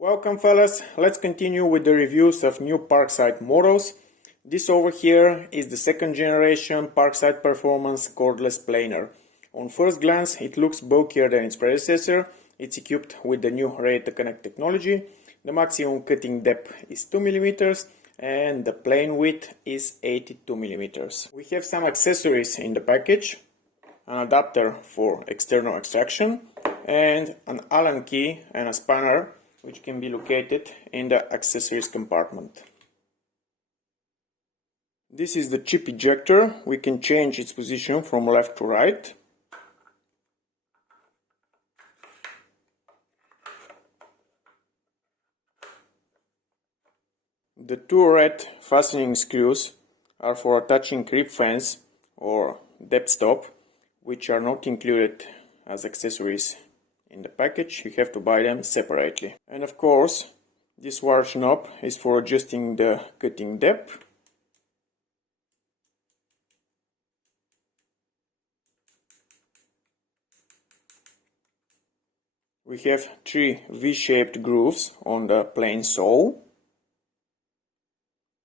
Welcome fellas, let's continue with the reviews of new Parkside models. This over here is the second generation Parkside Performance cordless planer. On first glance it looks bulkier than its predecessor. It's equipped with the new Ready to Connect technology. The maximum cutting depth is 2 mm and the plane width is 82 mm. We have some accessories in the package. An adapter for external extraction and an Allen key and a spanner which can be located in the accessories compartment. This is the chip ejector. We can change its position from left to right. The two red fastening screws are for attaching grip fans or depth stop, which are not included as accessories in the package. You have to buy them separately. And of course, this large knob is for adjusting the cutting depth. We have three V-shaped grooves on the plain sole,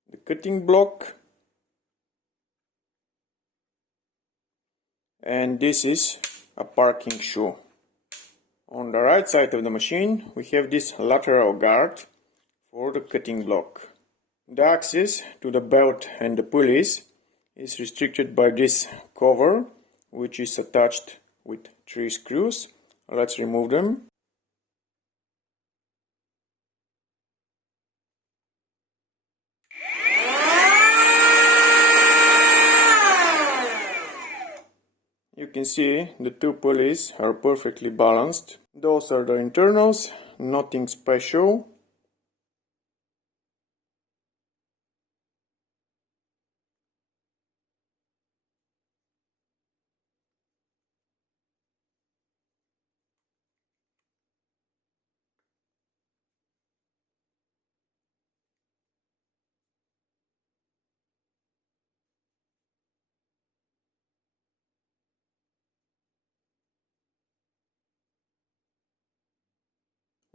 the cutting block, and this is a parking shoe. On the right side of the machine we have this lateral guard for the cutting block. The access to the belt and the pulleys is restricted by this cover, which is attached with three screws. Let's remove them. You can see the two pulleys are perfectly balanced. Those are the internals, nothing special.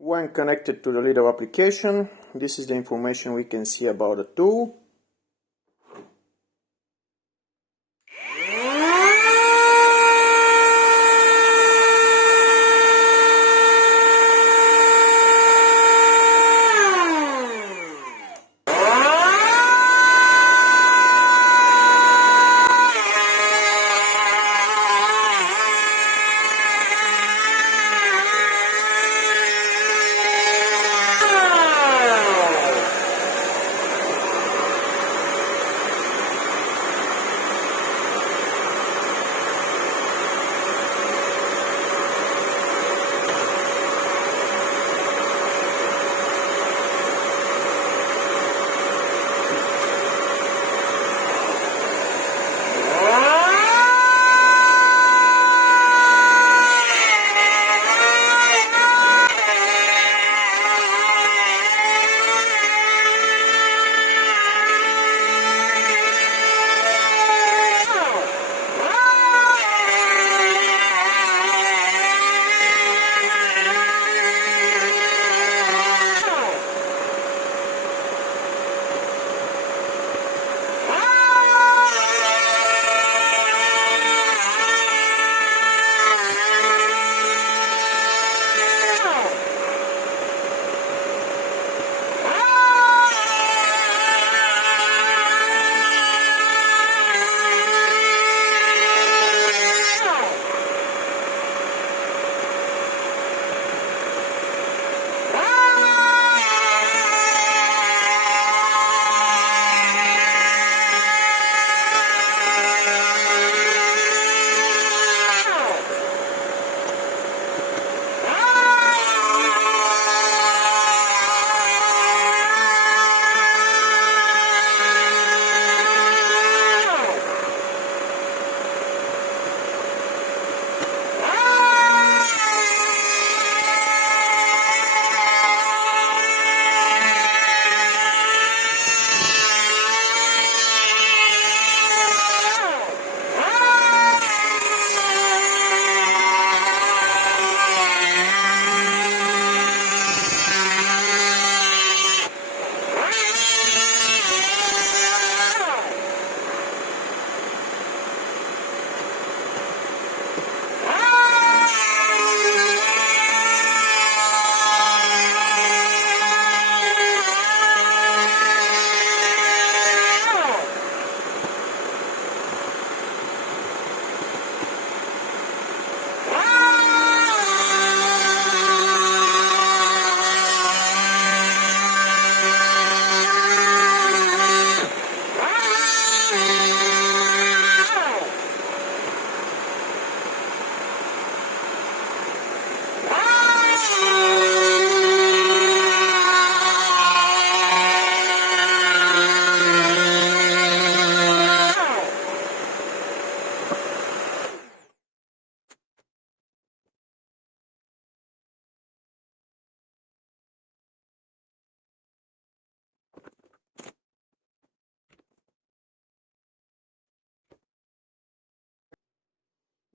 When connected to the Lido application, this is the information we can see about the tool.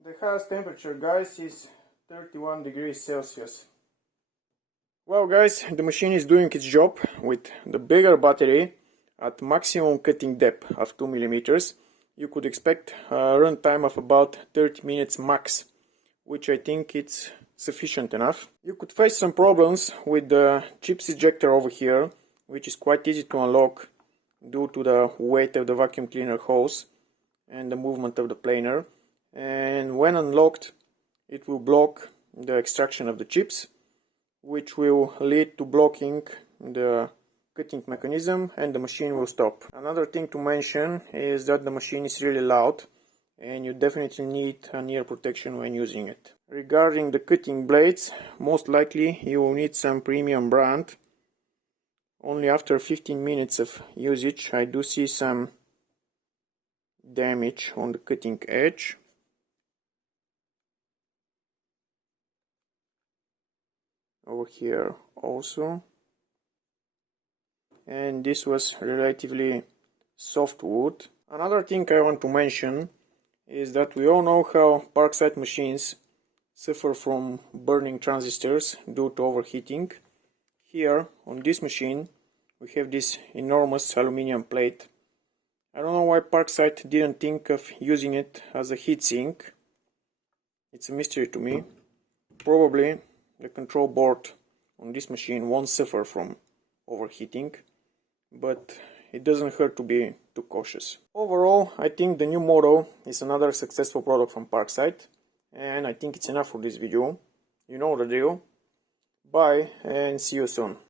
The highest temperature, guys, is 31 degrees Celsius. Well, guys, the machine is doing its job with the bigger battery at maximum cutting depth of 2 millimeters. You could expect a runtime of about 30 minutes max, which I think it's sufficient enough. You could face some problems with the chips ejector over here, which is quite easy to unlock due to the weight of the vacuum cleaner hose and the movement of the planer. And when unlocked, it will block the extraction of the chips, which will lead to blocking the cutting mechanism and the machine will stop. Another thing to mention is that the machine is really loud and you definitely need an ear protection when using it. Regarding the cutting blades, most likely you will need some premium brand. Only after 15 minutes of usage I do see some damage on the cutting edge. Over here also. And this was relatively soft wood. Another thing I want to mention is that we all know how Parkside machines suffer from burning transistors due to overheating. Here on this machine we have this enormous aluminum plate. I don't know why Parkside didn't think of using it as a heatsink. It's a mystery to me. Probably the control board on this machine won't suffer from overheating, but it doesn't hurt to be too cautious. Overall, I think the new model is another successful product from Parkside, and I think it's enough for this video. You know the deal. Bye and see you soon.